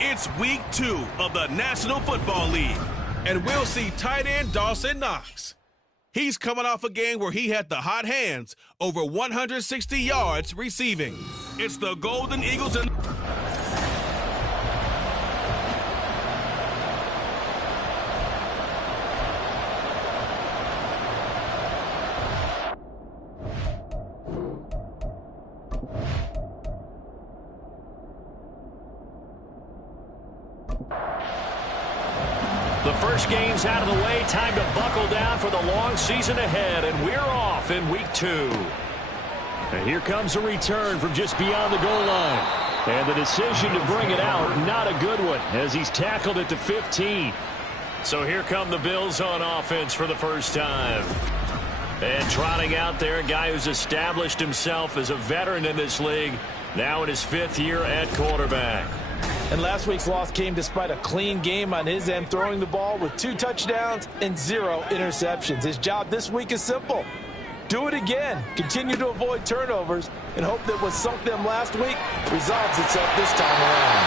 It's week 2 of the National Football League, and we'll see tight end Dawson Knox. He's coming off a game where he had the hot hands, over 160 yards receiving. It's the Golden Eagles and the first game's out of the way. Time to buckle down for the long season ahead, and we're off in week 2. And here comes a return from just beyond the goal line. And the decision to bring it out, not a good one, as he's tackled it to 15. So here come the Bills on offense for the first time. And trotting out there, a guy who's established himself as a veteran in this league, now in his 5th year at quarterback. And last week's loss came despite a clean game on his end, throwing the ball with 2 touchdowns and 0 interceptions. His job this week is simple. Do it again. Continue to avoid turnovers and hope that what sunk them last week resolves itself this time around.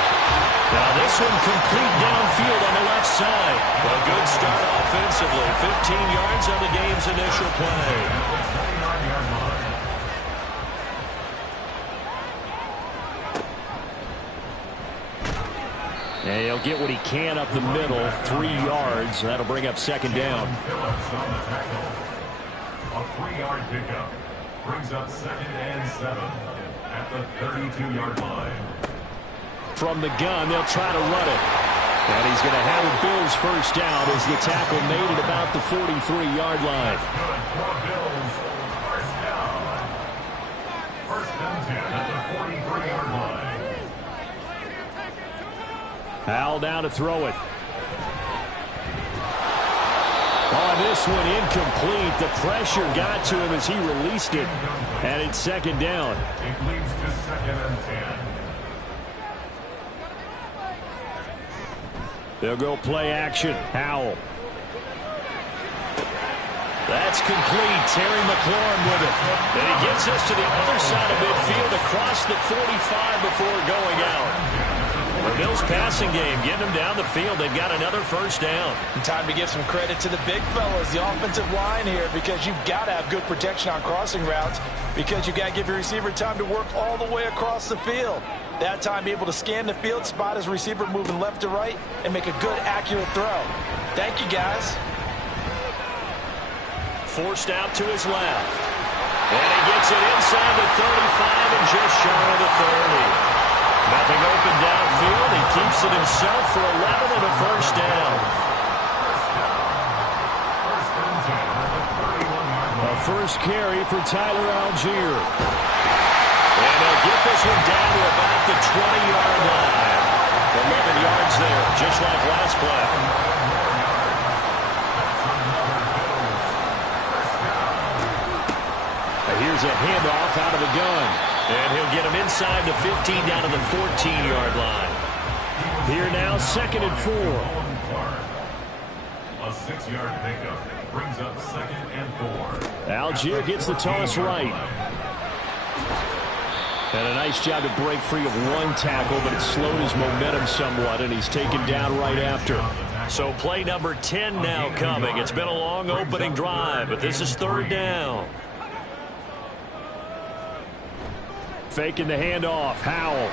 Now this one complete downfield on the left side. A good start offensively. 15 yards on the game's initial play. And he'll get what he can up the middle, 3 yards. That'll bring up second down. A 3-yard pickup brings up 2nd and 7 at the 32-yard line. From the gun, they'll try to run it. And he's going to have a Bills first down as the tackle made at about the 43-yard line. Good for Bills. First down. First and 10 at the 43-yard line. Howell down to throw it. On this one, incomplete. The pressure got to him as he released it. And it's second down. It leads to 2nd and 10. They'll go play action. Howell. That's complete. Terry McLaurin with it. And he gets us to the other side of midfield across the 45 before going out. The Bills passing game, getting them down the field. They've got another first down. Time to give some credit to the big fellas, the offensive line here, because you've got to have good protection on crossing routes, because you've got to give your receiver time to work all the way across the field. That time, be able to scan the field, spot his receiver moving left to right, and make a good, accurate throw. Thank you, guys. Forced out to his left. And he gets it inside the 35 and just shy of the 30. Nothing open downfield. He keeps it himself for 11 and a first down. A first carry for Tyler Algier. And they'll get this one down to about the 20-yard line. 11 yards there, just like last play. Here's a handoff out of the gun. And he'll get him inside the 15 down to the 14-yard line. Here now, 2nd and 4. A 6-yard pickup brings up 2nd and 4. Algier gets the toss right. And a nice job to break free of one tackle, but it slowed his momentum somewhat, and he's taken down right after. So play number 10 now coming. It's been a long opening drive, but this is 3rd down. Faking the handoff. Howell.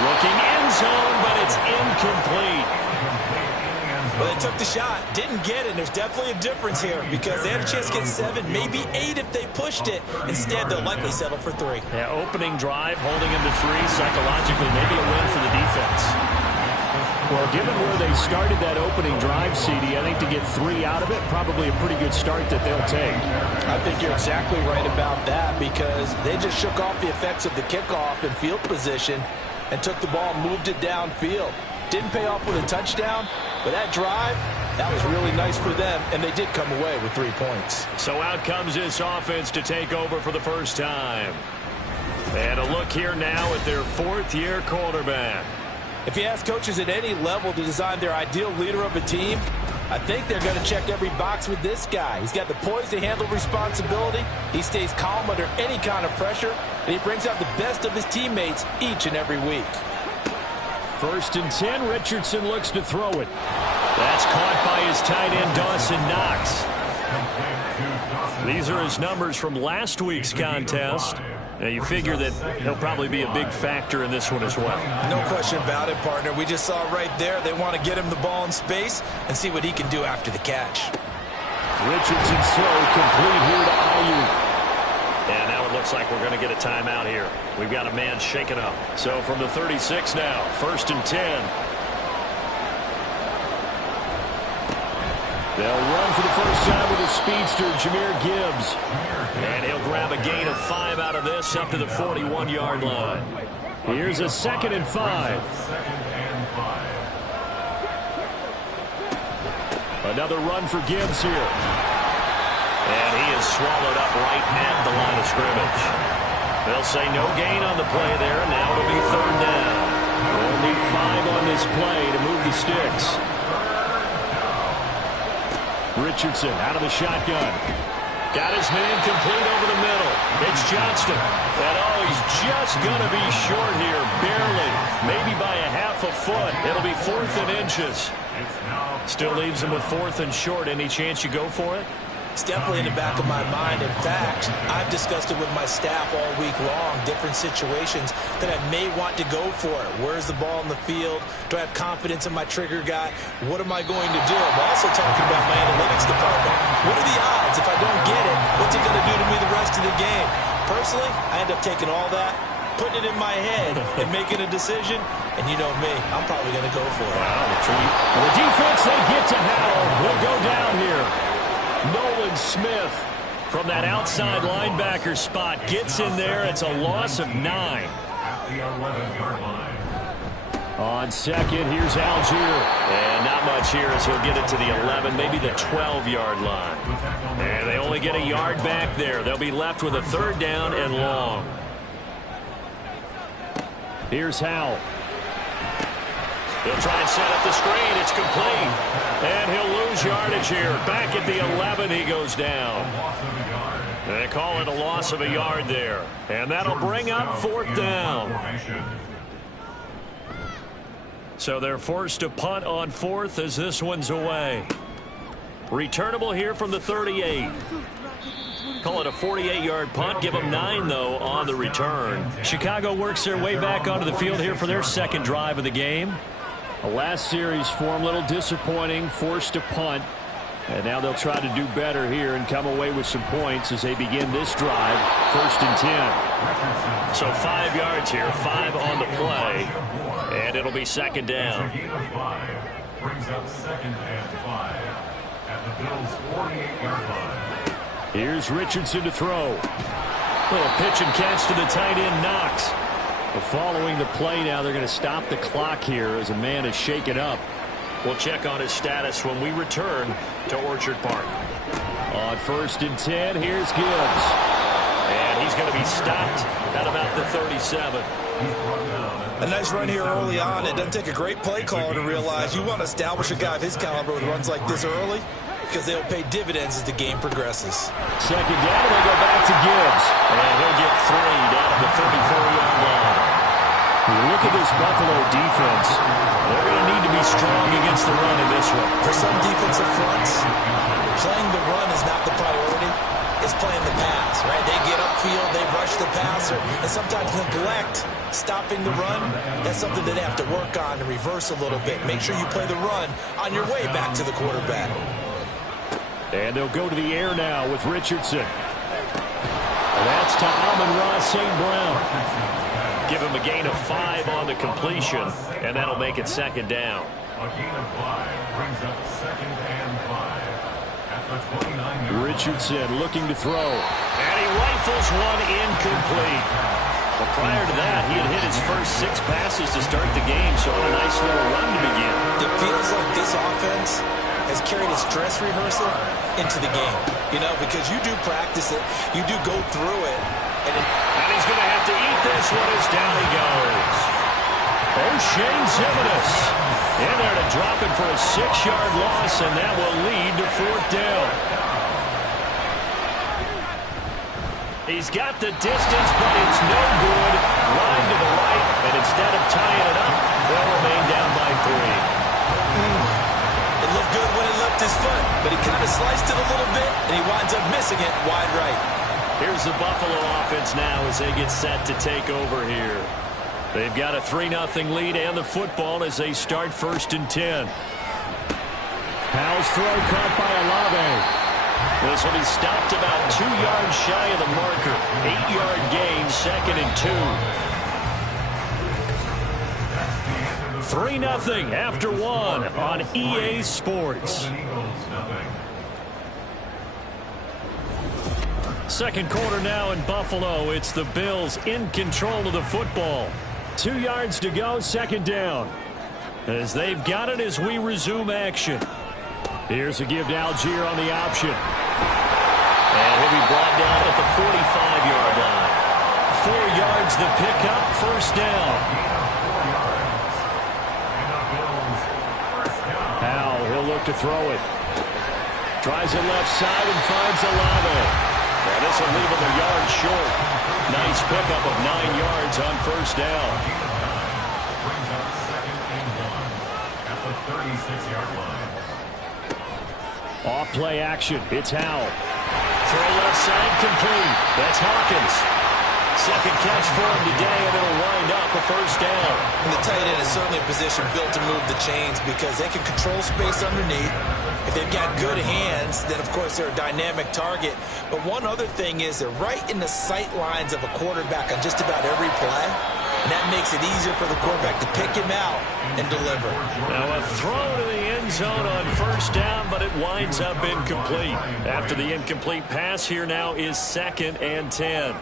Looking end zone, but it's incomplete. Well, they took the shot, didn't get it. There's definitely a difference here because they had a chance to get 7, maybe 8 if they pushed it. Instead, they'll likely settle for 3. Yeah, opening drive, holding him to 3 psychologically, maybe a win for the defense. Well, given where they started that opening drive, CD, I think to get 3 out of it, probably a pretty good start that they'll take. I think you're exactly right about that because they just shook off the effects of the kickoff and field position and took the ball and moved it downfield. Didn't pay off with a touchdown, but that drive, that was really nice for them, and they did come away with 3 points. So out comes this offense to take over for the first time. And a look here now at their 4th-year quarterback. If you ask coaches at any level to design their ideal leader of a team, I think they're going to check every box with this guy. He's got the poise to handle responsibility. He stays calm under any kind of pressure, and he brings out the best of his teammates each and every week. First and 10, Richardson looks to throw it. That's caught by his tight end, Dawson Knox. These are his numbers from last week's contest. Now, you figure that he'll probably be a big factor in this one as well. No question about it, partner. We just saw right there they want to get him the ball in space and see what he can do after the catch. Richardson's throw complete here to Ayuk. And now it looks like we're going to get a timeout here. We've got a man shaken up. So from the 36 now, first and 10. They'll run for the first time with a speedster, Jahmyr Gibbs. And he'll grab a gain of 5 out of this up to the 41-yard line. Here's a 2nd and 5. Another run for Gibbs here. And he is swallowed up right at the line of scrimmage. They'll say no gain on the play there, and now it'll be 3rd down. We'll need 5 on this play to move the sticks. Richardson out of the shotgun. Got his man complete over the middle. It's Johnston. And he's just going to be short here, barely. Maybe by a half a foot. It'll be 4th and inches. Still leaves him with 4th and short. Any chance you go for it? It's definitely in the back of my mind. In fact, I've discussed it with my staff all week long, different situations that I may want to go for it. Where's the ball in the field? Do I have confidence in my trigger guy? What am I going to do? I'm also talking about my analytics department. What are the odds? If I don't get it, what's it going to do to me the rest of the game? Personally, I end up taking all that, putting it in my head, and making a decision. And you know me, I'm probably going to go for it. Wow, the defense, they get to Howell. Will go down here. Nolan Smith from that outside linebacker spot gets in there. It's a loss of 9. At the 11-yard line. On 2nd, here's Algier. And not much here as he'll get it to the 11, maybe the 12-yard line. And they only get a yard back there. They'll be left with a 3rd down and long. Here's Howell. He'll try and set up the screen. It's complete. And he'll lose yardage here. Back at the 11, he goes down. They call it a loss of a yard there. And that'll bring up 4th down. So they're forced to punt on 4th as this one's away. Returnable here from the 38. Call it a 48-yard punt. Give them 9, though, on the return. Chicago works their way back onto the field here for their 2nd drive of the game. The last series for them, a little disappointing, forced to punt. And now they'll try to do better here and come away with some points as they begin this drive, 1st and 10. So 5 yards here, 5 on the play, and it'll be 2nd down. Brings up 2nd and 5 at the Bills' 48-yard line. Here's Richardson to throw. Little pitch and catch to the tight end, Knox. But following the play now, they're going to stop the clock here as a man is shaken up. We'll check on his status when we return to Orchard Park. On 1st and 10, here's Gibbs. And he's going to be stopped at about the 37. A nice run here early on. It doesn't take a great play caller to realize you want to establish a guy of his caliber with runs like this early because they'll pay dividends as the game progresses. 2nd down, they go back to Gibbs. And he'll get 3 down at the 34-yard line. Look at this Buffalo defense. They're going to need to be strong against the run in this one. For some defensive fronts, playing the run is not the priority. It's playing the pass, right? They get upfield, they rush the passer, and sometimes neglect stopping the run. That's something that they have to work on and reverse a little bit. Make sure you play the run on your way back to the quarterback. And they'll go to the air now with Richardson. And that's to Amon-Ra St. Brown. Give him a gain of 5 on the completion, and that'll make it 2nd down. A gain of 5 brings up 2nd and 5 at the 29-yard line. Richardson looking to throw. And he rifles one incomplete. Well, prior to that, he had hit his first 6 passes to start the game, so a nice little run to begin. It feels like this offense has carried its dress rehearsal into the game, you know, because you do practice it, you do go through it, and he's going to have to eat this one as down he goes. O'Shane Ziminis in there to drop it for a 6-yard loss, and that will lead to 4th down. He's got the distance, but it's no good. Line to the right, and instead of tying it up, they'll remain his foot, but he kind of sliced it a little bit, and he winds up missing it wide right. Here's the Buffalo offense now as they get set to take over here. They've got a 3-0 lead and the football as they start 1st and 10. Powell's throw caught by Olave. This will be stopped about 2 yards shy of the marker. 8-yard gain, 2nd and 2. 3-0 after 1 on EA Sports. Second quarter now in Buffalo. It's the Bills in control of the football. 2 yards to go, 2nd down. As they've got it as we resume action. Here's a give to Algier on the option. And he'll be brought down at the 45-yard line. 4 yards the pickup, 1st down. Powell, he'll look to throw it. Tries it left side and finds Olave. Now this will leave him a yard short. Nice pickup of 9 yards on 1st down. Brings up 2nd and 1 at the 36-yard line. Off play action. It's Howell. Throw left side complete. That's Hawkins. Second catch for him today, and it'll wind up a 1st down. And the tight end is certainly a position built to move the chains because they can control space underneath. If they've got good hands, then, of course, they're a dynamic target. But one other thing is they're right in the sight lines of a quarterback on just about every play. And that makes it easier for the quarterback to pick him out and deliver. Now a throw to the end zone on 1st down, but it winds up incomplete. After the incomplete pass, here now is 2nd and 10.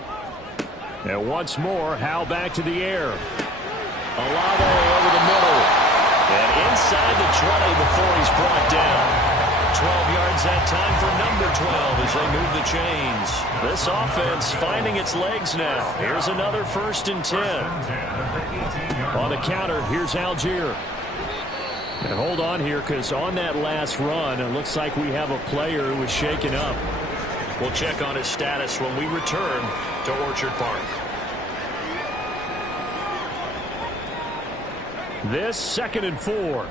And once more, Howell back to the air. Olave over the middle. And inside the 20 before he's brought down. 12 yards that time for number 12 as they move the chains. This offense finding its legs now. Here's another 1st and 10. On the counter, here's Algier. And hold on here, because on that last run, it looks like we have a player who was shaken up. We'll check on his status when we return to Orchard Park. This 2nd and 4.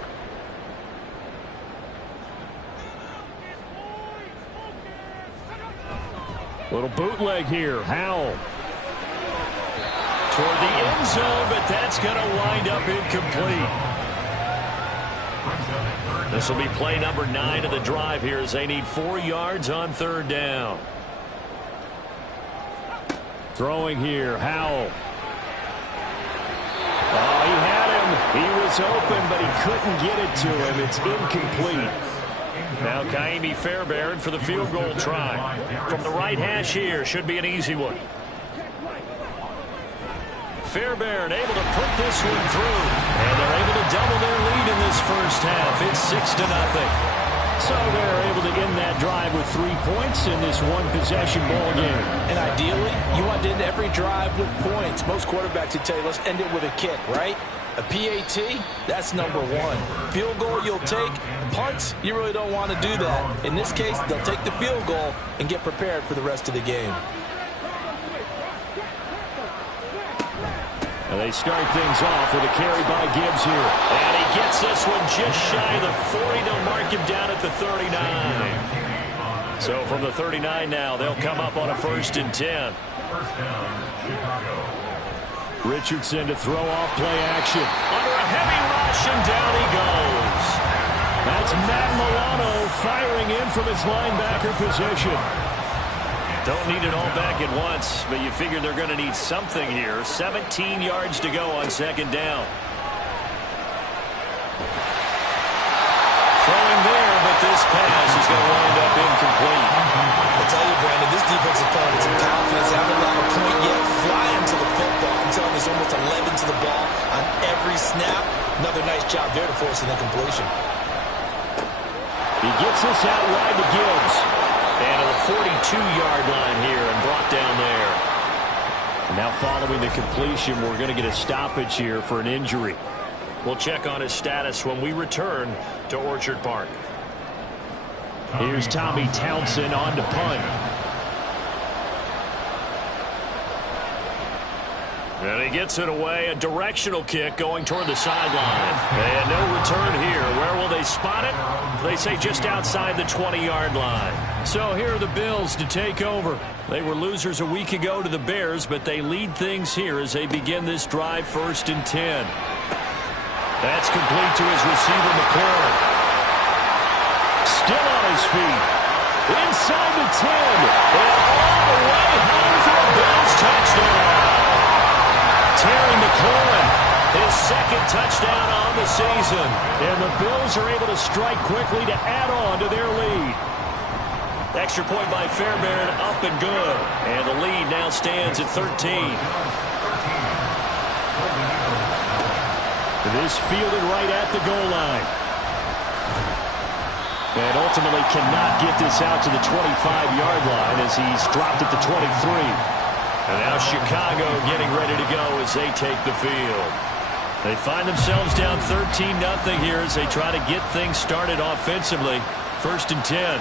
Little bootleg here. Howell. Toward the end zone, but that's going to wind up incomplete. This will be play number 9 of the drive here as they need 4 yards on 3rd down. Throwing here, Howell. Oh, he had him. He was open, but he couldn't get it to him. It's incomplete. Now Kaimi Fairbairn for the field goal try. From the right hash here, should be an easy one. Fairbairn able to put this one through. And they're able to double their lead in this 1st half. It's 6-0. So they're able to end that drive with 3 points in this one-possession ball game. And ideally, you want to end every drive with points. Most quarterbacks would tell you, let's end it with a kick, right? A PAT, that's number 1. Field goal you'll take. Punts, you really don't want to do that. In this case, they'll take the field goal and get prepared for the rest of the game. And they start things off with a carry by Gibbs here. And he gets this one just shy of the 40. They'll mark him down at the 39. So from the 39 now, they'll come up on a 1st and 10. Richardson to throw off play action. Under a heavy rush, and down he goes. That's Matt Milano firing in from his linebacker position. Don't need it all back at once, but you figure they're going to need something here. 17 yards to go on 2nd down. Throwing there, but this pass is going to wind up incomplete. I'll tell you, Brandon, this defensive playing with some confidence. Haven't allowed a point yet. Flying to the football. I'm telling you, there's almost 11 to the ball on every snap. Another nice job there to force an incompletion. He gets this out wide to Gibbs. And to the 42-yard line here and brought down there. And now following the completion, we're going to get a stoppage here for an injury. We'll check on his status when we return to Orchard Park. Here's Tommy Townsend on to punt. And he gets it away, a directional kick going toward the sideline. And no return here. Where will they spot it? They say just outside the 20-yard line. So here are the Bills to take over. They were losers a week ago to the Bears, but they lead things here as they begin this drive 1st and 10. That's complete to his receiver, McLaurin. Still on his feet. Inside the 10. And all the way home for a Bills touchdown. Terry McLaurin, his 2nd touchdown on the season. And the Bills are able to strike quickly to add on to their lead. Extra point by Fairbairn, up and good. And the lead now stands at 13. This fielded right at the goal line. And ultimately cannot get this out to the 25-yard line as he's dropped at the 23. And now Chicago getting ready to go as they take the field. They find themselves down 13-0 here as they try to get things started offensively. 1st and 10.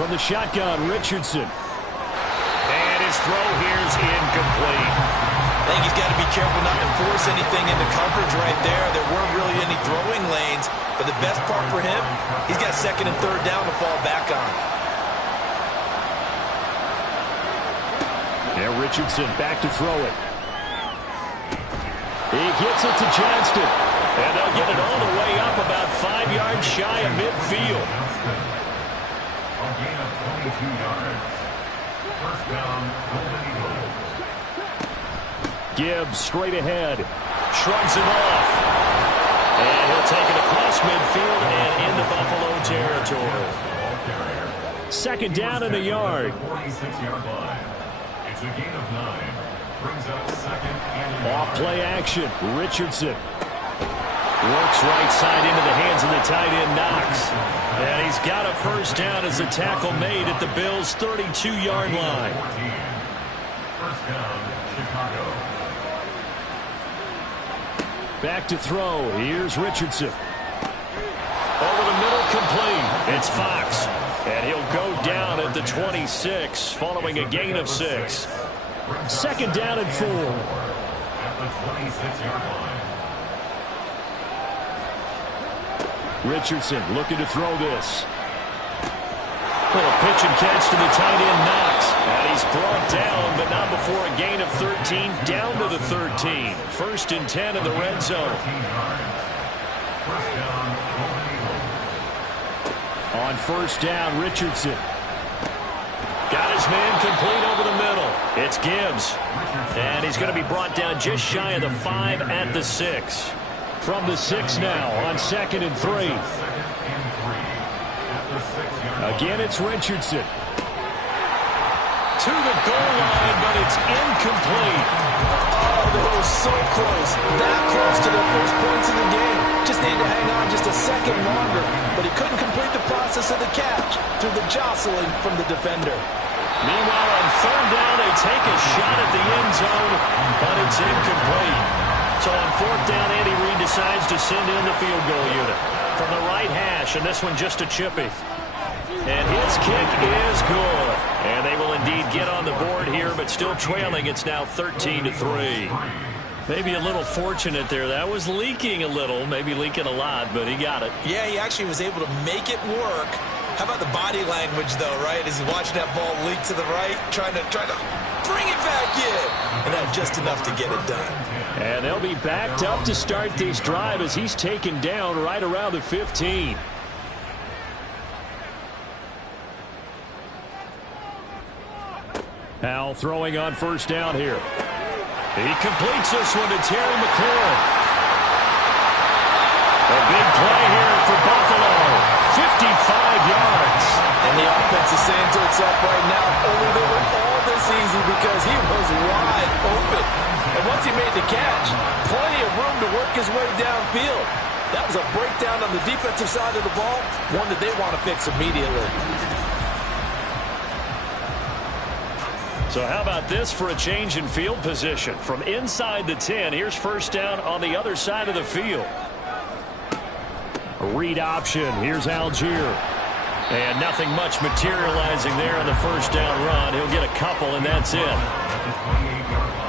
From the shotgun, Richardson. And his throw here is incomplete. I think he's got to be careful not to force anything into coverage right there. There weren't really any throwing lanes, but the best part for him, he's got 2nd and 3rd down to fall back on. Now Richardson back to throw it. He gets it to Johnston. And they'll get it all the way up about 5 yards shy of midfield. A gain of 22 yards. 1st down, Golden Eagles. Gibbs straight ahead. Shrugs it off. And he'll take it across midfield and into Buffalo territory. 2nd down and a yard. 46-yard line. It's a gain of 9. Brings up 2nd and Off play action. Richardson. Works right side into the hands of the tight end Knox. And he's got a 1st down as a tackle made at the Bills' 32-yard line. 1st down, Chicago. Back to throw. Here's Richardson. Over the middle, complete. It's Fox. And he'll go down at the 26 following a gain of 6. 2nd down and 4. At the 26-yard line. Richardson looking to throw this. Little pitch and catch to the tight end Knox. And he's brought down, but not before a gain of 13, down to the 13. 1st and 10 in the red zone. 13 yards. 1st down, Golden Eagles. On 1st down, Richardson. Got his man complete over the middle. It's Gibbs. And he's going to be brought down just shy of the 5 at the 6. From the 6 now on 2nd and 3. Again, it's Richardson. To the goal line, but it's incomplete. Oh, they were so close. That close to their first points in the game. Just needed to hang on just a second longer. But he couldn't complete the process of the catch through the jostling from the defender. Meanwhile, on 3rd down, they take a shot at the end zone, but it's incomplete. So on 4th down, Andy Reid decides to send in the field goal unit from the right hash, and this one just a chippy. And his kick is good. And they will indeed get on the board here, but still trailing. It's now 13-3. Maybe a little fortunate there. That was leaking a little, maybe leaking a lot, but he got it. Yeah, he actually was able to make it work. How about the body language, though, right? As he's watching that ball leak to the right, trying to bring it back in. And that just enough to get it done. And they'll be backed up to start this drive as he's taken down right around the 15. Al throwing on 1st down here. He completes this one to Terry McLaurin. A big play here for Buffalo. 55 yards. And the offense is saying to itself right now, only they were all this easy because he was wide open. And once he made the catch, plenty of room to work his way downfield. That was a breakdown on the defensive side of the ball, one that they want to fix immediately. So how about this for a change in field position? From inside the 10, here's 1st down on the other side of the field. A read option. Here's Algier. And nothing much materializing there on the 1st down run. He'll get a couple, and that's it.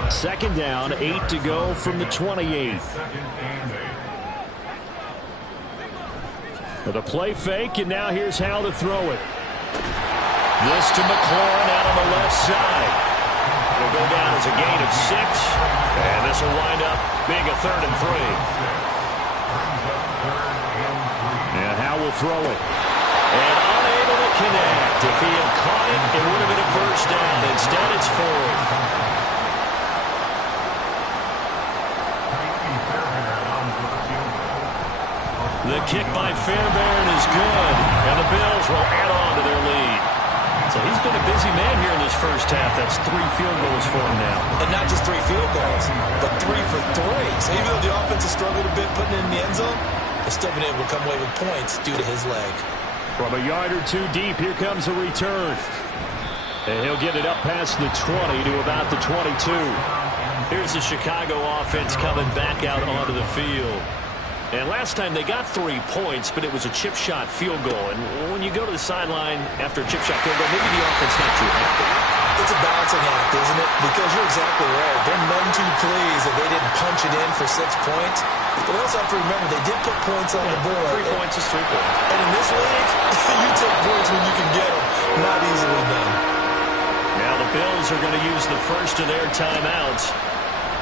Second down, 8 to go from the 28. With a play fake, and now here's Hal to throw it. This to McLaurin out on the left side. It'll go down as a gain of 6, and this will wind up being a 3rd and 3. And Hal will throw it. And unable to connect. If he had caught it, it would have been a first down. Instead, it's 4th. The kick by Fairbairn is good, and the Bills will add on to their lead. So he's been a busy man here in this first half. That's 3 field goals for him now. And not just 3 field goals, but 3 for 3. So even though the offense has struggled a bit putting it in the end zone, they've still been able to come away with points due to his leg. From a yard or 2 deep, here comes a return. And he'll get it up past the 20 to about the 22. Here's the Chicago offense coming back out onto the field. And last time they got 3 points, but it was a chip shot field goal. And when you go to the sideline after a chip shot field goal, maybe the offense not too happy. It's a balancing act, isn't it? Because you're exactly right. They're none too pleased that they didn't punch it in for 6 points. But we also have to remember they did put points on the board. 3 points is 3 points. And in this league, you take points when you can get them. Not easily done. Now the Bills are going to use the first of their timeouts.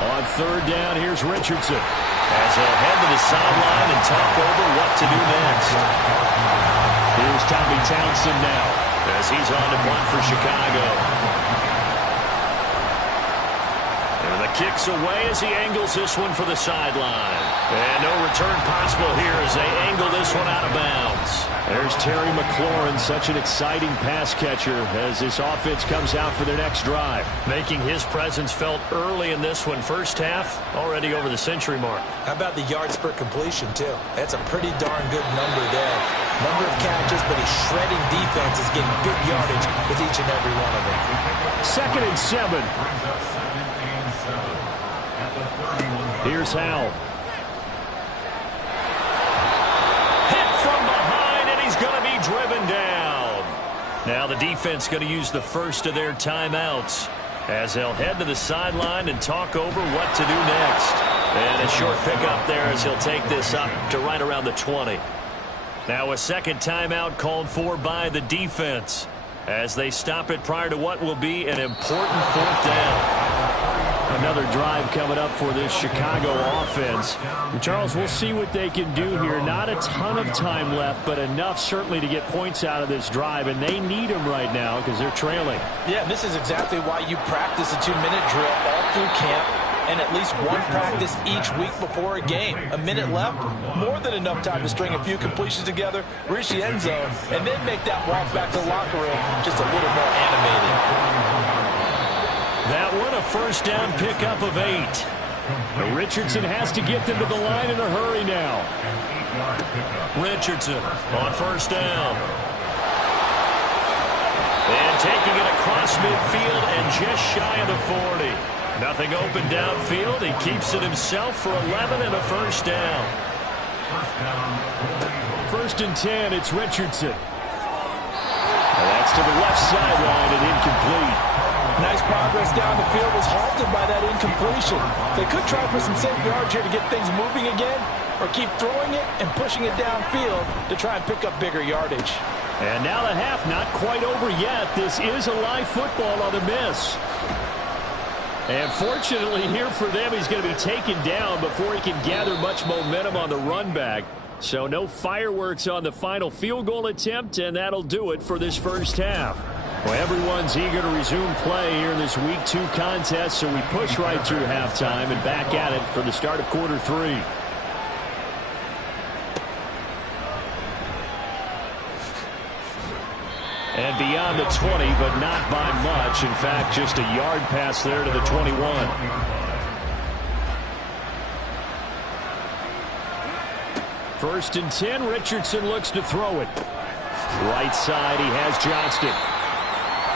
On 3rd down, here's Richardson, as he'll head to the sideline and talk over what to do next. Here's Tommy Townsend now, as he's on to punt for Chicago. And the kick's away as he angles this one for the sideline. And no return possible here as they angle this one out of bounds. There's Terry McLaurin, such an exciting pass catcher as this offense comes out for their next drive. Making his presence felt early in this one. First half, already over the century mark. How about the yards per completion, too? That's a pretty darn good number there. Number of catches, but he's shredding defenses, getting big yardage with each and every one of them. 2nd and 7. Here's Hal. Going to be driven down. Now the defense going to use the first of their timeouts as they'll head to the sideline and talk over what to do next. And a short pickup there as he'll take this up to right around the 20. Now a second timeout called for by the defense as they stop it prior to what will be an important 4th down. Another drive coming up for this Chicago offense. And Charles, we'll see what they can do here. Not a ton of time left, but enough certainly to get points out of this drive, and they need them right now because they're trailing. Yeah, this is exactly why you practice a 2-minute drill all through camp and at least one practice each week before a game. A minute left, more than enough time to string a few completions together, reach the end zone, and then make that walk back to the locker room just a little more animated. That one, a first down pickup of 8. Richardson has to get them to the line in a hurry now. Richardson on first down. And taking it across midfield and just shy of the 40. Nothing open downfield. He keeps it himself for 11 and a first down. 1st and 10, it's Richardson. And that's to the left sideline and incomplete. Nice progress down the field was halted by that incompletion. They could try for some safe yards here to get things moving again, or keep throwing it and pushing it downfield to try and pick up bigger yardage. And now the half not quite over yet. This is a live football on the miss. And fortunately here for them, he's going to be taken down before he can gather much momentum on the run back. So no fireworks on the final field goal attempt, and that'll do it for this first half. Well, everyone's eager to resume play here in this Week 2 contest, so we push right through halftime and back at it for the start of quarter 3. And beyond the 20, but not by much. In fact, just a yard pass there to the 21. First and 10, Richardson looks to throw it. Right side, he has Johnston.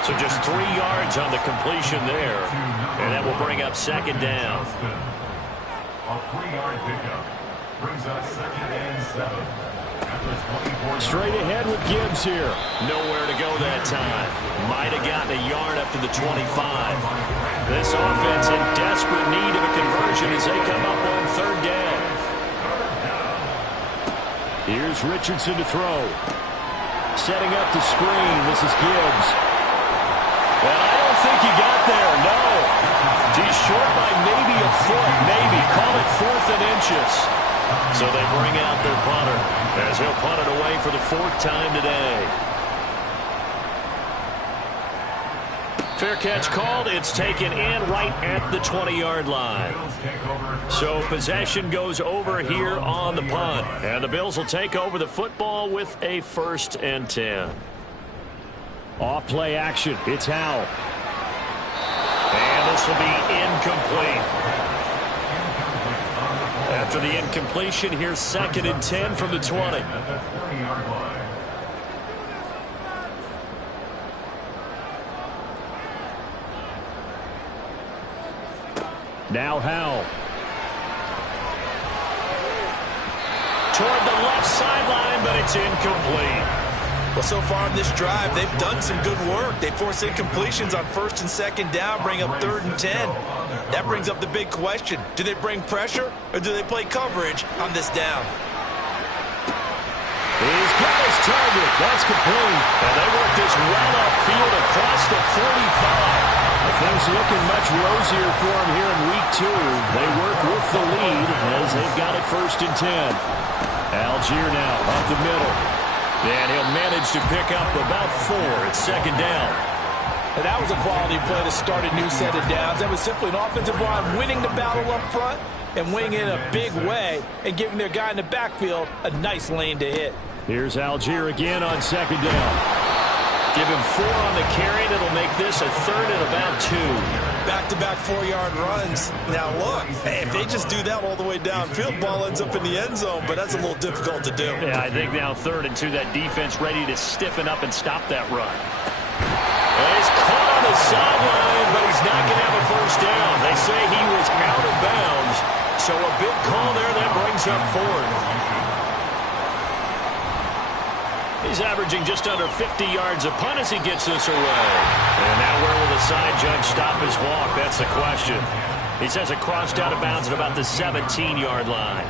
So just 3 yards on the completion there. And that will bring up 2nd down. A 3-yard pickup brings up 2nd and 7. Straight ahead with Gibbs here. Nowhere to go that time. Might have gotten a yard up to the 25. This offense in desperate need of a conversion as they come up on third down. Here's Richardson to throw. Setting up the screen. This is Gibbs. And I don't think he got there, no. He's short by maybe a foot, maybe. Call it 4th and inches. So they bring out their punter as he'll punt it away for the 4th time today. Fair catch called. It's taken in right at the 20-yard line. So possession goes over here on the punt. And the Bills will take over the football with a 1st and 10. Off play action. It's Howell. And this will be incomplete. After the incompletion, here's 2nd and 10 from the 20. Now Howell. Toward the left sideline, but it's incomplete. Well, so far in this drive, they've done some good work. They force incompletions on 1st and 2nd down, bring up 3rd and 10. That brings up the big question. Do they bring pressure, or do they play coverage on this down? He's got his target. That's complete. And they work this well upfield across the 45. Things looking much rosier for him here in week 2. They work with the lead as they've got it 1st and 10. Algier now up the middle. And he'll manage to pick up about 4 at 2nd down. And that was a quality play to start a new set of downs. That was simply an offensive line winning the battle up front and winning it in a big way and giving their guy in the backfield a nice lane to hit. Here's Algier again on 2nd down. Give him 4 on the carry, and it'll make this a 3rd and about 2. Back-to-back 4-yard runs. Now look, hey, if they just do that all the way downfield, ball ends up in the end zone, but that's a little difficult to do. Yeah, I think now 3rd and 2, that defense ready to stiffen up and stop that run. And he's caught on the sideline, but he's not going to have a 1st down. They say he was out of bounds, so a big call there that brings up 4th. He's averaging just under 50 yards a punt as he gets this away. And now where will the side judge stop his walk? That's the question. He says it crossed out of bounds at about the 17-yard line.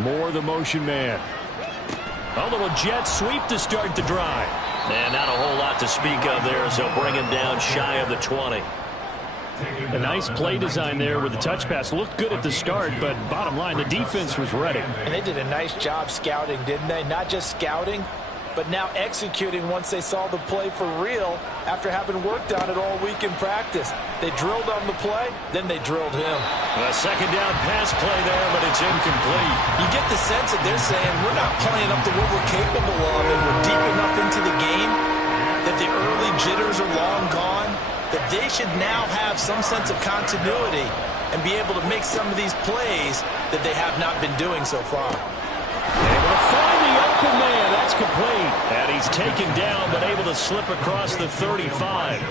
Moore, the motion man. A little jet sweep to start the drive. And not a whole lot to speak of there as they'll bring him down shy of the 20. A nice play design there with the touch pass. Looked good at the start, but bottom line, the defense was ready. And they did a nice job scouting, didn't they? Not just scouting, but now executing once they saw the play for real after having worked on it all week in practice. They drilled on the play, then they drilled him. A 2nd down pass play there, but it's incomplete. You get the sense that they're saying we're not playing up to what we're capable of, and we're deep enough into the game that the early jitters are long gone, that they should now have some sense of continuity and be able to make some of these plays that they have not been doing so far. Able to find the open man. That's complete. And he's taken down, but able to slip across the 35.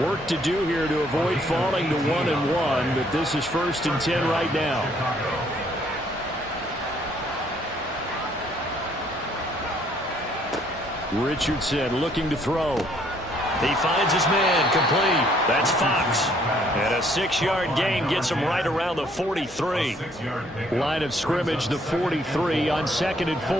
Work to do here to avoid falling to 1-1, but this is 1st and 10 right now. Richardson looking to throw. He finds his man, complete. That's Fox. And a 6-yard gain gets him right around the 43. Line of scrimmage, the 43 on 2nd and 4.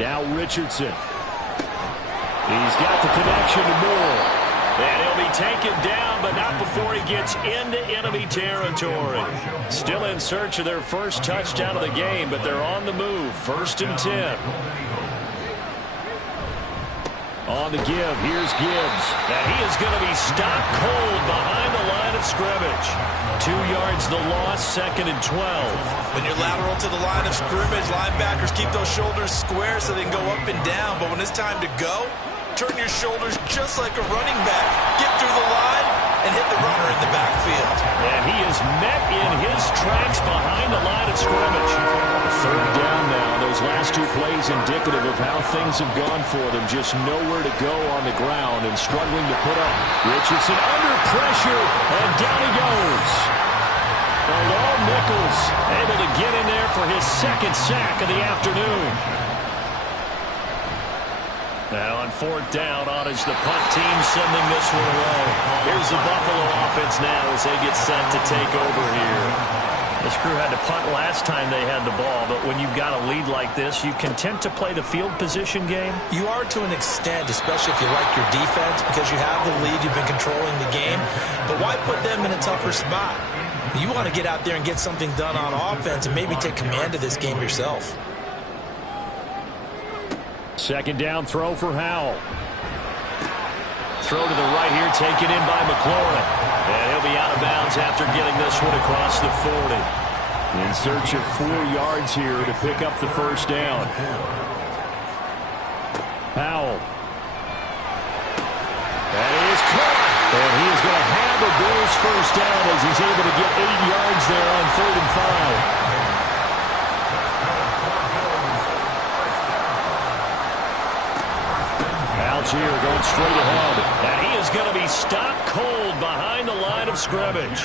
Now Richardson. He's got the connection to Moore. And he'll be taken down, but not before he gets into enemy territory. Still in search of their first touchdown of the game, but they're on the move. 1st and 10. On the give, here's Gibbs. And he is going to be stopped cold behind the line of scrimmage. 2 yards the loss, 2nd and 12. When you're lateral to the line of scrimmage, linebackers keep those shoulders square so they can go up and down. But when it's time to go, turn your shoulders just like a running back. Get through the line and hit the runner in the backfield. And he is met in his tracks behind the line of scrimmage. 3rd down now. Those last 2 plays indicative of how things have gone for them. Just nowhere to go on the ground and struggling to put up. Richardson under pressure, and down he goes. Malone Nichols able to get in there for his second sack of the afternoon. Now on fourth down, on is the punt team sending this one away. Here's the Buffalo offense now as they get set to take over here. This crew had to punt last time they had the ball, but when you've got a lead like this, you content to play the field position game? You are to an extent, especially if you like your defense, because you have the lead, you've been controlling the game. But why put them in a tougher spot? You want to get out there and get something done on offense and maybe take command of this game yourself. Second down throw for Howell. Throw to the right here, taken in by McLaurin. And he'll be out of bounds after getting this one across the 40. In search of 4 yards here to pick up the first down. Howell. That is caught. And he is going to have the Bills first down as he's able to get 8 yards there on 3rd and 5. Here going straight ahead. And he is going to be stopped cold behind the line of scrimmage.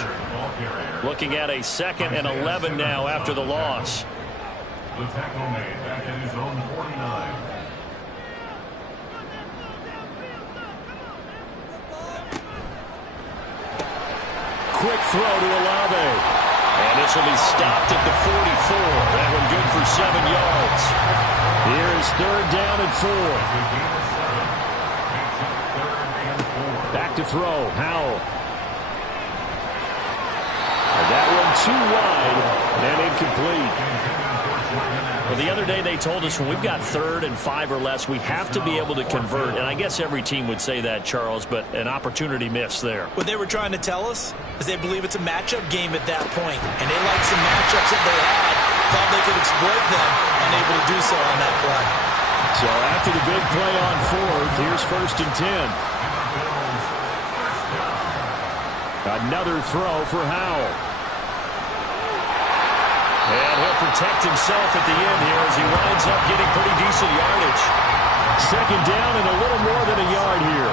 Looking at a 2nd and 11 now after the loss. The tackle made back in his own 49. Quick throw to Olave. And this will be stopped at the 44. That one good for 7 yards. Here is 3rd down and 4. Back to throw. Howell. And that one too wide and incomplete. Well, the other day they told us when we've got 3rd and 5 or less, we have to be able to convert. And I guess every team would say that, Charles, but an opportunity missed there. What they were trying to tell us is they believe it's a matchup game at that point. And they liked some matchups that they had, thought they could exploit them, unable to do so on that play. So after the big play on 4th, here's 1st and 10. Another throw for Howell. And he'll protect himself at the end here as he winds up getting pretty decent yardage. 2nd down and a little more than a yard here.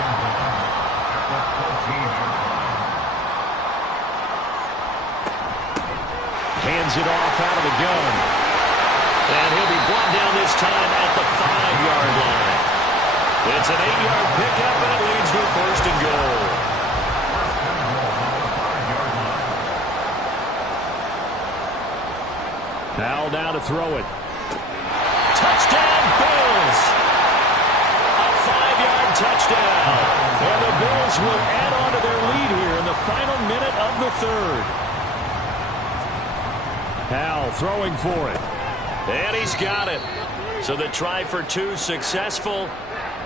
Hands it off out of the gun. And he'll be brought down this time at the 5-yard line. It's an 8-yard pickup and it leads to a 1st and goal. Now down to throw it. Touchdown, Bills! A 5-yard touchdown. And the Bills will add on to their lead here in the final minute of the 3rd. Howell throwing for it. And he's got it. So the try for 2 successful.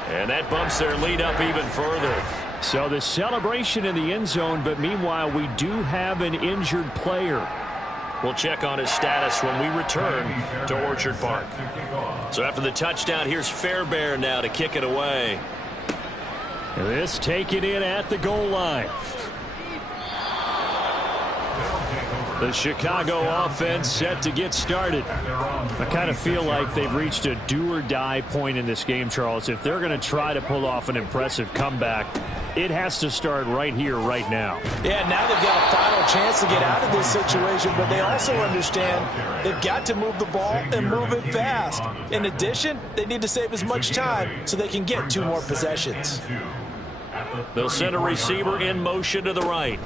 And that bumps their lead up even further. So the celebration in the end zone, but meanwhile we do have an injured player. We'll check on his status when we return to Orchard Park. So after the touchdown, here's Fairbairn now to kick it away. This taken in at the goal line. The Chicago offense set to get started. I kind of feel like they've reached a do-or-die point in this game, Charles. If they're going to try to pull off an impressive comeback, it has to start right here, right now. Yeah, now they've got a final chance to get out of this situation, but they also understand they've got to move the ball and move it fast. In addition, they need to save as much time so they can get 2 more possessions. They'll send a receiver in motion to the right.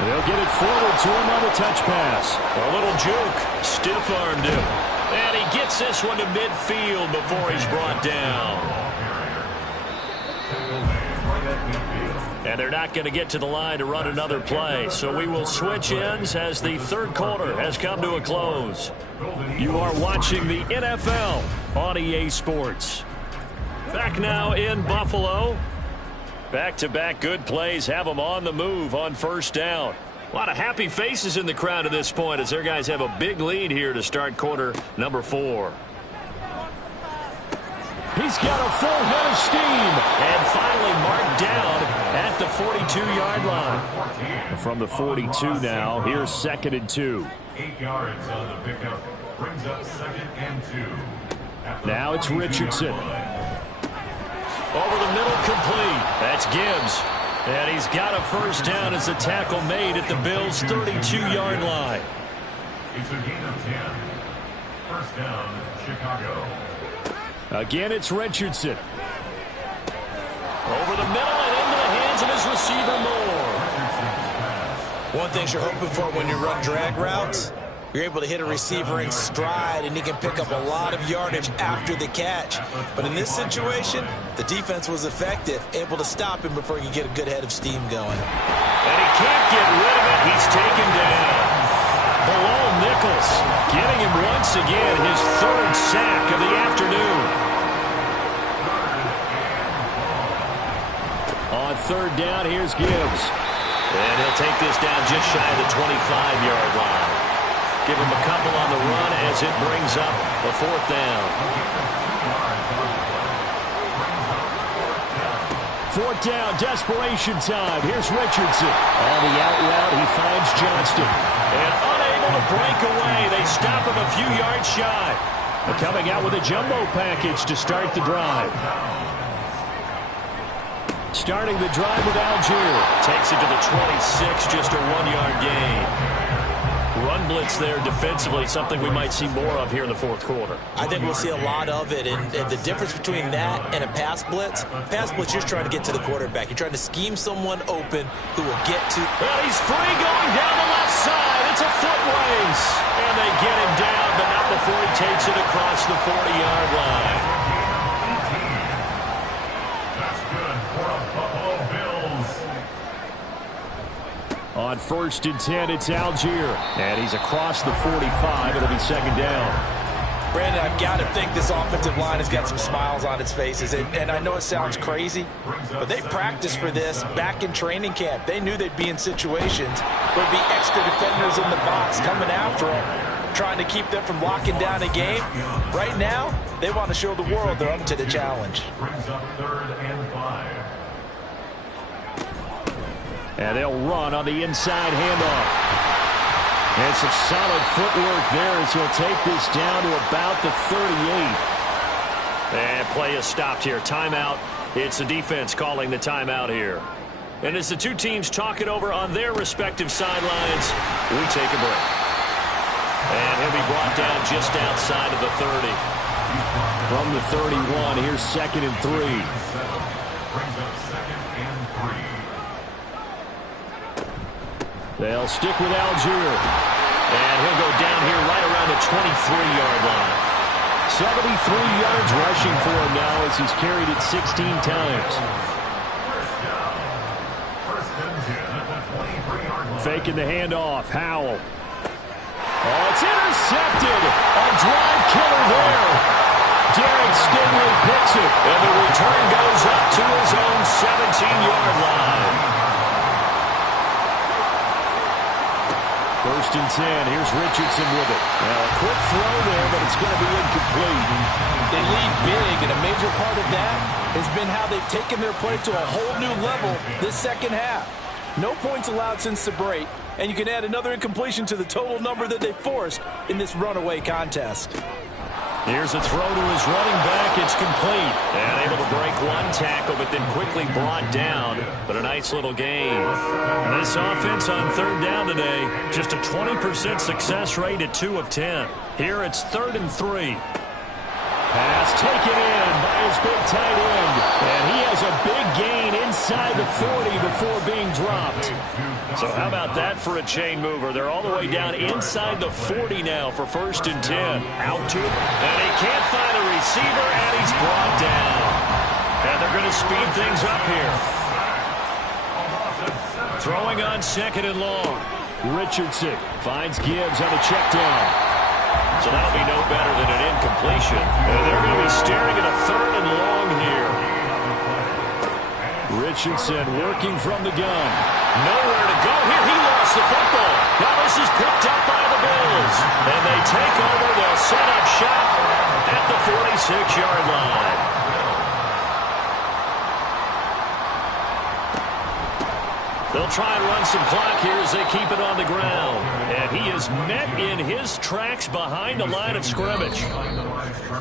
They'll get it forward to him on the touch pass. A little juke. Stiff-armed him. And he gets this one to midfield before he's brought down. And they're not going to get to the line to run another play. So we will switch ends as the 3rd quarter has come to a close. You are watching the NFL on EA Sports. Back now in Buffalo. Back-to-back good plays have them on the move on 1st down. A lot of happy faces in the crowd at this point as their guys have a big lead here to start quarter number 4. He's got a full head of steam. And finally marked down at the 42-yard line. From the 42 now, here's 2nd and 2. 8 yards on the pickup. Brings up 2nd and 2. Now it's Richardson. Over the middle, complete. That's Gibbs. And he's got a first down as a tackle made at the Bills' 32-yard line. It's a gain of 10. First down, Chicago. Again, it's Richardson. Over the middle and into the hands of his receiver, Moore. One thing you're hoping for when you run drag routes, you're able to hit a receiver in stride, and he can pick up a lot of yardage after the catch. But in this situation, the defense was effective, able to stop him before he could get a good head of steam going. And he can't get rid of it. He's taken down. Below Nichols, getting him once again his third sack of the afternoon. On third down, here's Gibbs. And he'll take this down just shy of the 25-yard line. Give him a couple on the run as it brings up a fourth down. Fourth down, desperation time. Here's Richardson. On the out route, he finds Johnston. And unable to break away, they stop him a few yards shy. They're coming out with a jumbo package to start the drive. Starting the drive with Algier. Takes it to the 26, just a 1-yard gain. Run blitz there defensively, something we might see more of here in the fourth quarter. I think we'll see a lot of it, and the difference between that and a pass blitz, you're just trying to get to the quarterback. You're trying to scheme someone open who will get to... Well, he's free going down the left side. It's a foot race. And they get him down, but not before he takes it across the 40-yard line. That's good for the Buffalo Bills. On first and 10, it's Algier. And he's across the 45. It'll be second down. Brandon, I've got to think this offensive line has got some smiles on its faces. And I know it sounds crazy, but they practiced for this back in training camp. They knew they'd be in situations where there'd be extra defenders in the box coming after them, trying to keep them from locking down a game. Right now, they want to show the world they're up to the challenge. Brings up third and 5. And they'll run on the inside handoff. And some solid footwork there as he'll take this down to about the 38. And play is stopped here. Timeout. It's the defense calling the timeout here. And as the two teams talk it over on their respective sidelines, we take a break. And he'll be brought down just outside of the 30. From the 31, here's second and 3. Brings up second and 3. They'll stick with Algier. And he'll go down here right around the 23-yard line. 73 yards rushing for him now as he's carried it 16 times. First and 10 at the 23-yard line. Faking the handoff. Howell. Oh, it's intercepted. A drive killer there. Derek Stingley picks it. And the return goes up to his own 17-yard line. First and 10. Here's Richardson with it. Now, a quick throw there, but it's going to be incomplete. They lead big, and a major part of that has been how they've taken their play to a whole new level this second half. No points allowed since the break, and you can add another incompletion to the total number that they forced in this runaway contest. Here's a throw to his running back. It's complete. And able to break one tackle, but then quickly brought down. But a nice little gain. And this offense on third down today, just a 20% success rate at 2 of 10. Here it's 3rd and 3. Pass taken in by his big tight end. And he has a big gain inside the 40 before being dropped. So how about that for a chain mover? They're all the way down inside the 40 now for first and 10. Out to it. And he can't find a receiver, and he's brought down. And they're going to speed things up here. Throwing on second and long. Richardson finds Gibbs on the check down. So that'll be no better than an incompletion. And they're going to be staring at a 3rd and long here. Richardson working from the gun. Nowhere to go here. He lost the football. Now this is picked up by the Bills. And they take over. They'll set up shop at the 46-yard line. They'll try and run some clock here as they keep it on the ground. And he is met in his tracks behind the line of scrimmage.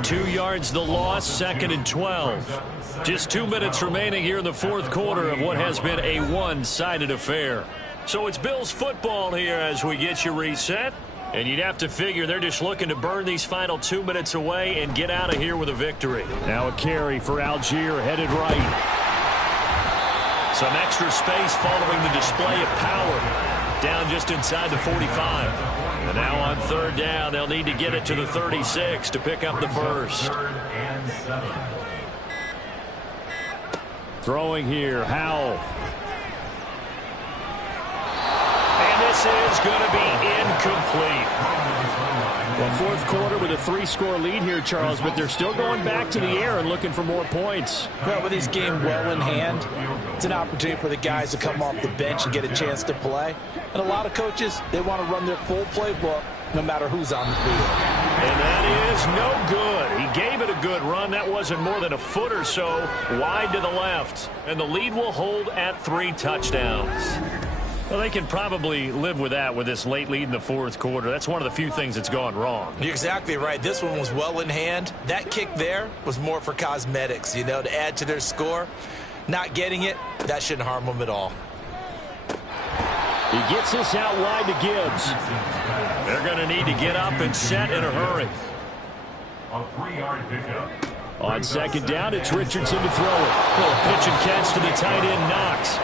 2 yards the loss, 2nd and 12. Just 2 minutes remaining here in the fourth quarter of what has been a one-sided affair. So it's Bills football here as we get you reset. And you'd have to figure they're just looking to burn these final 2 minutes away and get out of here with a victory. Now a carry for Algier headed right. Some extra space following the display of power. Down just inside the 45. And now on 3rd down, they'll need to get it to the 36 to pick up the first. Throwing here, Howell. And this is going to be incomplete. Well, fourth quarter with a 3-score lead here, Charles, but they're still going back to the air and looking for more points. Well, with this game well in hand, it's an opportunity for the guys to come off the bench and get a chance to play. And a lot of coaches, they want to run their full playbook no matter who's on the field. And that is no good. He gave it a good run. That wasn't more than a foot or so wide to the left. And the lead will hold at 3 touchdowns. Well, they can probably live with that with this late lead in the fourth quarter. That's one of the few things that's gone wrong. You're exactly right. This one was well in hand. That kick there was more for cosmetics, you know, to add to their score. Not getting it, that shouldn't harm them at all. He gets this out wide to Gibbs. They're going to need to get up and set in a hurry. A 3-yard pickup. On 2nd down, it's Richardson to throw it. Little pitch and catch to the tight end, Knox.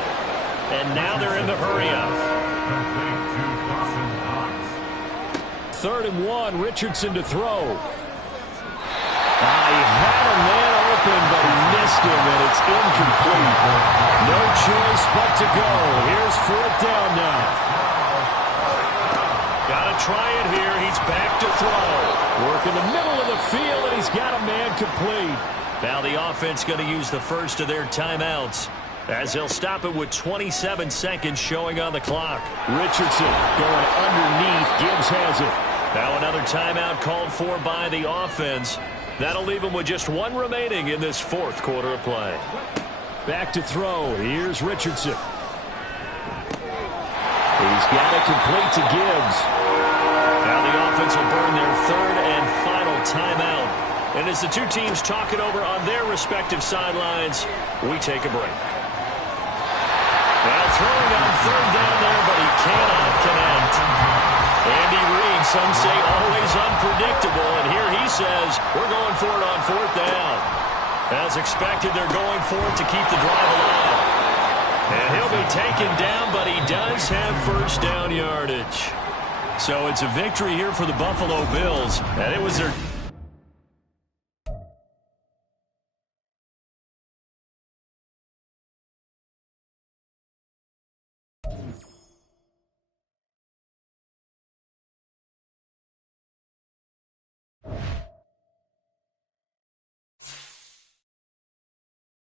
And now they're in the hurry-up. 3rd and 1, Richardson to throw. He had a man open, but he missed him, and it's incomplete. No choice but to go. Here's 4th down now. Got to try it here. He's back to throw. Work in the middle of the field, and he's got a man complete. Now the offense going to use the first of their timeouts, as they'll stop it with 27 seconds showing on the clock. Richardson going underneath. Gibbs has it. Now another timeout called for by the offense. That'll leave them with just 1 remaining in this fourth quarter of play. Back to throw. Here's Richardson. He's got it complete to Gibbs. Now the offense will burn their 3rd and final timeout. And as the two teams talk it over on their respective sidelines, we take a break. Now throwing on 3rd down there, but he cannot connect. Andy Reid, some say always unpredictable, and here he says we're going for it on 4th down. As expected, they're going for it to keep the drive alive. And he'll be taken down, but he does have 1st down yardage. So it's a victory here for the Buffalo Bills, and it was their